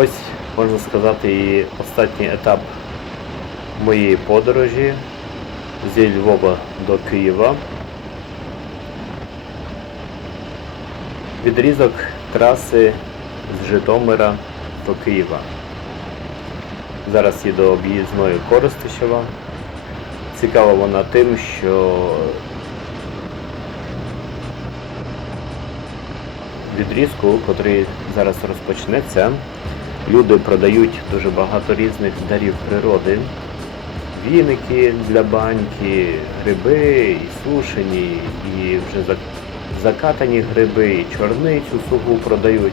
Ось, можна сказати, і останній етап моєї подорожі зі Львова до Києва. Відрізок траси з Житомира до Києва. Зараз їду об'їзною Коростишева. Цікава вона тим, що відрізку, котрий зараз розпочнеться, люди продають дуже багато різних дарів природи. Віники для баньки, гриби, і сушені, і вже закатані гриби, і чорницю суху продають.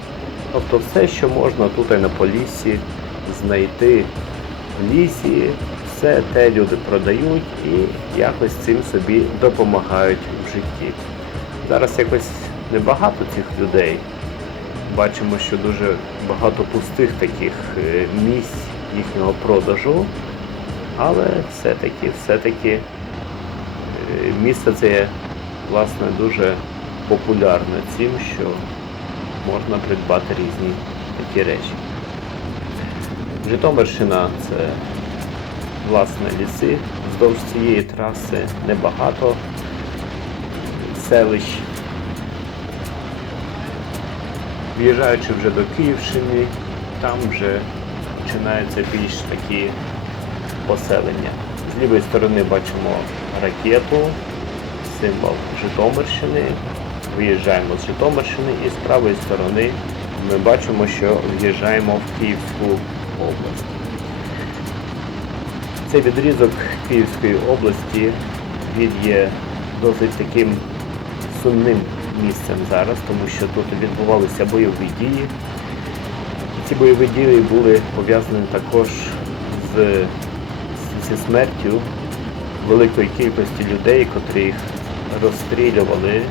Тобто все, що можна тут на поліссі знайти в лісі, все те люди продають і якось цим собі допомагають в житті. Зараз якось небагато цих людей. Бачимо, що дуже багато пустих таких е, місць їхнього продажу, але все-таки, все-таки е, місце це є власне дуже популярне цим, що можна придбати різні такі речі. Житомирщина це власне ліси. Вздовж цієї траси небагато селищ. В'їжджаючи вже до Київщини, там вже починаються більш такі поселення. З лівої сторони бачимо ракету, символ Житомирщини. Виїжджаємо з Житомирщини і з правої сторони ми бачимо, що в'їжджаємо в Київську область. Цей відрізок Київської області він є досить таким сумним місцем зараз, тому що тут відбувалися бойові дії. Ці бойові дії були пов'язані також з, зі смертю великої кількості людей, котрих розстрілювали,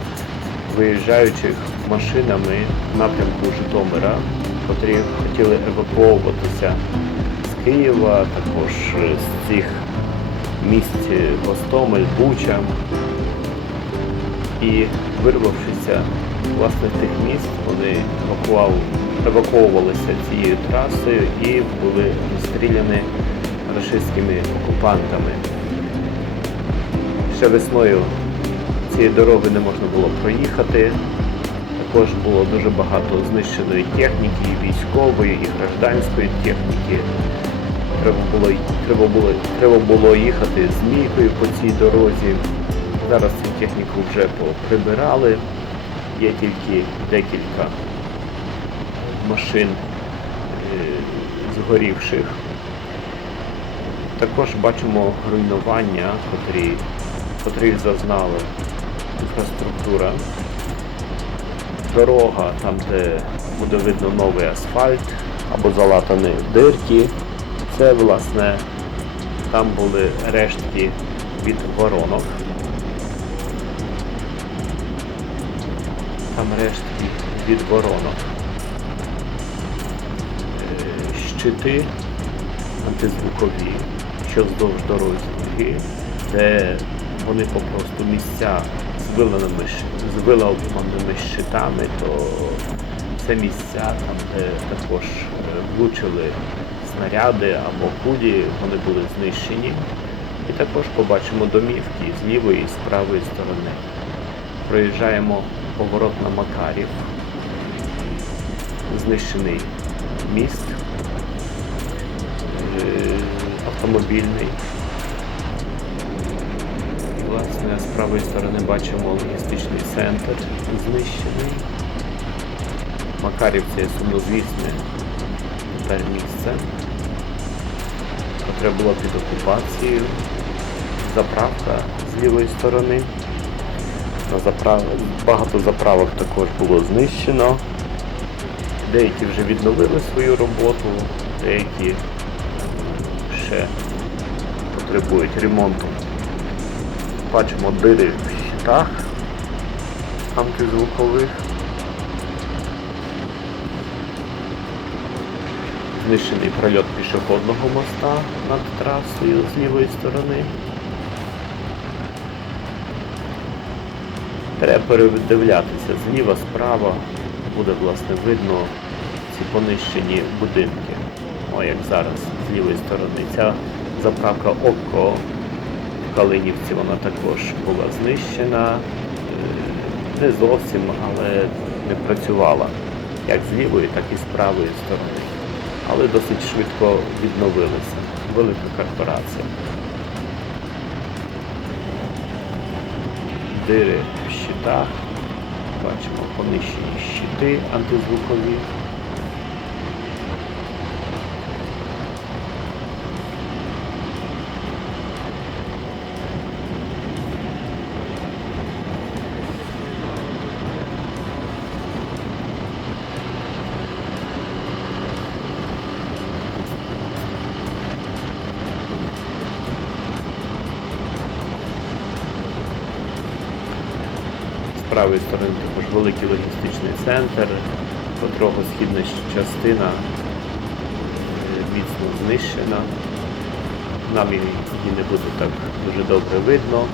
виїжджаючих машинами в напрямку Житомира, котрі хотіли евакуовуватися з Києва, також з цих місць Гостомель, Буча. І вирвавшися власне тих міст, вони евакуовувалися цією трасою і були розстріляні рашистськими окупантами. Ще весною цієї дороги не можна було проїхати. Також було дуже багато знищеної техніки, і військової, і гражданської техніки. Треба було, треба було, треба було їхати з мійкою по цій дорозі. Зараз цю техніку вже прибирали. Є тільки декілька машин е, згорівших. Також бачимо руйнування, котрі, котрих зазнала інфраструктура. Дорога, там, де буде видно новий асфальт або залатані дирки. Це, власне, там були рештки від воронок. Там рештки від воронок. Е, Щити антизвукові, що вздовж дороги, де вони попросту місця з виламаними, з виламаними щитами, то це місця, там, де також е, влучили снаряди або кулі, вони були знищені. І також побачимо домівки з лівої і з правої сторони. Проїжджаємо поворот на Макарів, знищений міст е, автомобільний. І, власне, з правої сторони бачимо логістичний центр знищений. Макарів це сумнозвісне місце, котре було під окупацією. Заправка з лівої сторони. Заправ... Багато заправок також було знищено. Деякі вже відновили свою роботу, деякі ще потребують ремонту. Бачимо дири в щитах антизвукових. Знищений прольот пішохідного моста над трасою з лівої сторони. Треба передивлятися зліва, справа буде власне видно ці понищені будинки. О, як зараз, з лівої сторони. Ця заправка ОККО в Калинівці вона також була знищена. Е, Не зовсім, але не працювала як з лівої, так і з правої сторони. Але досить швидко відновилися. Велика корпорація. Дири в щитах. Бачимо понищені щити антизвукові. З правої сторони також великий логістичний центр, котрого східна частина е, міцно знищена. Нам її не буде так дуже добре видно.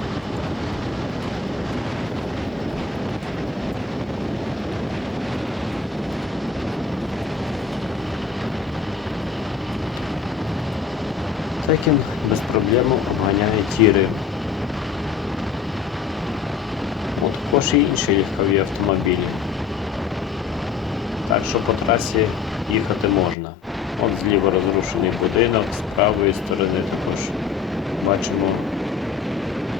Текін без проблем обганяє тіри. От також і інші легкові автомобілі. Так що по трасі їхати можна. От зліва розрушений будинок, з правої сторони також бачимо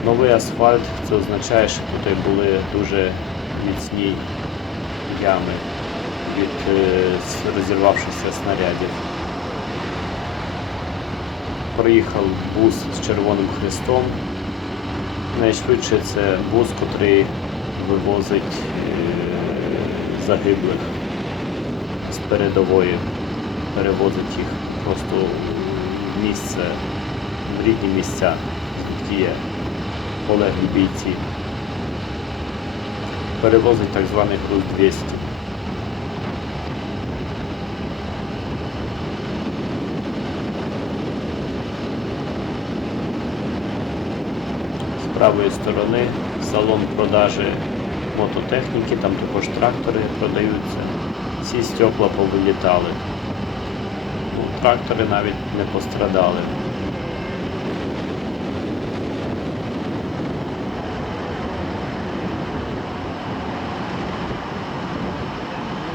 новий асфальт. Це означає, що тут були дуже міцні ями від е, розірвавшихся снарядів. Проїхав бус з Червоним Хрестом. Найшвидше це бус, який вивозить е, загиблих з передової, перевозить їх просто в місце, в рідні місця, звідки є полеглі бійці. Перевозить так званий Круз 200. З правої сторони салон продажі мототехніки, там також трактори продаються. Всі стекла повилітали. Ну, трактори навіть не пострадали.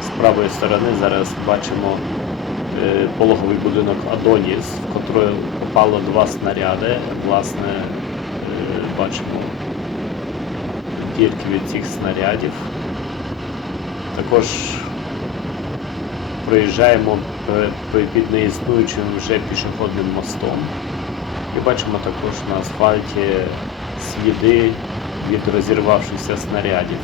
З правої сторони зараз бачимо е, пологовий будинок Адоніс, в котрий попало два снаряди. Власне, е, бачимо дірки від цих снарядів. Також проїжджаємо під неіснуючим вже пішохідним мостом. І бачимо також на асфальті сліди від розірвавшихся снарядів.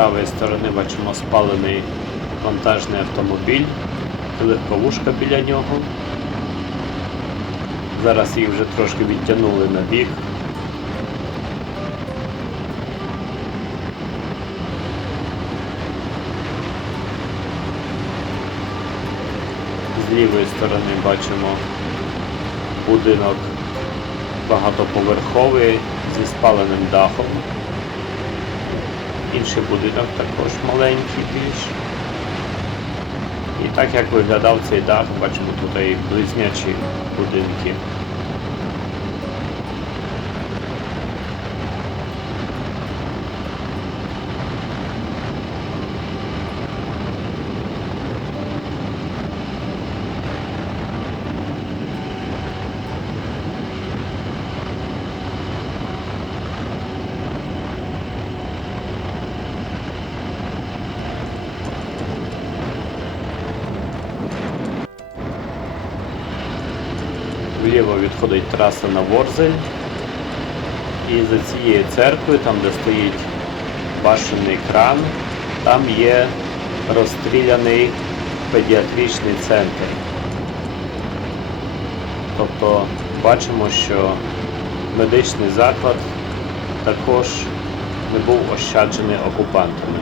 Правої сторони бачимо спалений вантажний автомобіль, легковушка біля нього. Зараз їх вже трошки відтягнули на бік. З лівої сторони бачимо будинок багатоповерховий зі спаленим дахом. Інший будинок також маленький більш. І так як виглядав цей дах, бачимо тут близнячі будинки. Вліво відходить траса на Ворзель. І за цією церквою, там де стоїть башенний кран, там є розстріляний педіатричний центр. Тобто бачимо, що медичний заклад також не був ощаджений окупантами.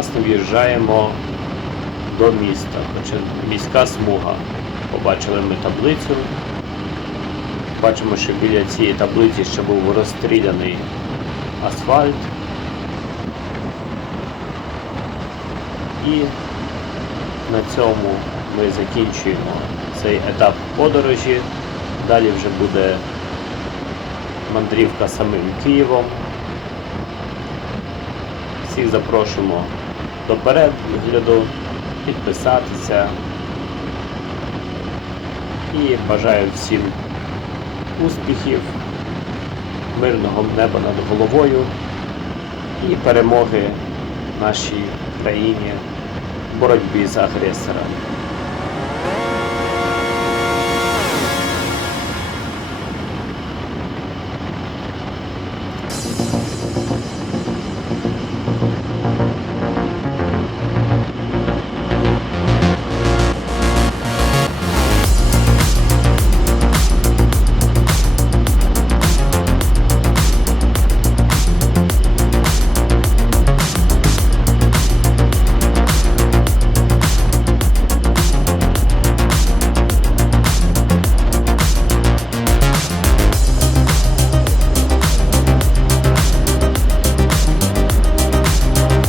Власне, в'їжджаємо до міста, хоча міська смуга. Побачили ми таблицю. Бачимо, що біля цієї таблиці ще був розстріляний асфальт. І на цьому ми закінчуємо цей етап подорожі. Далі вже буде мандрівка самим Києвом. Всіх запрошуємо до перегляду, підписатися. І бажаю всім успіхів, мирного неба над головою і перемоги нашій країні в боротьбі з агресором.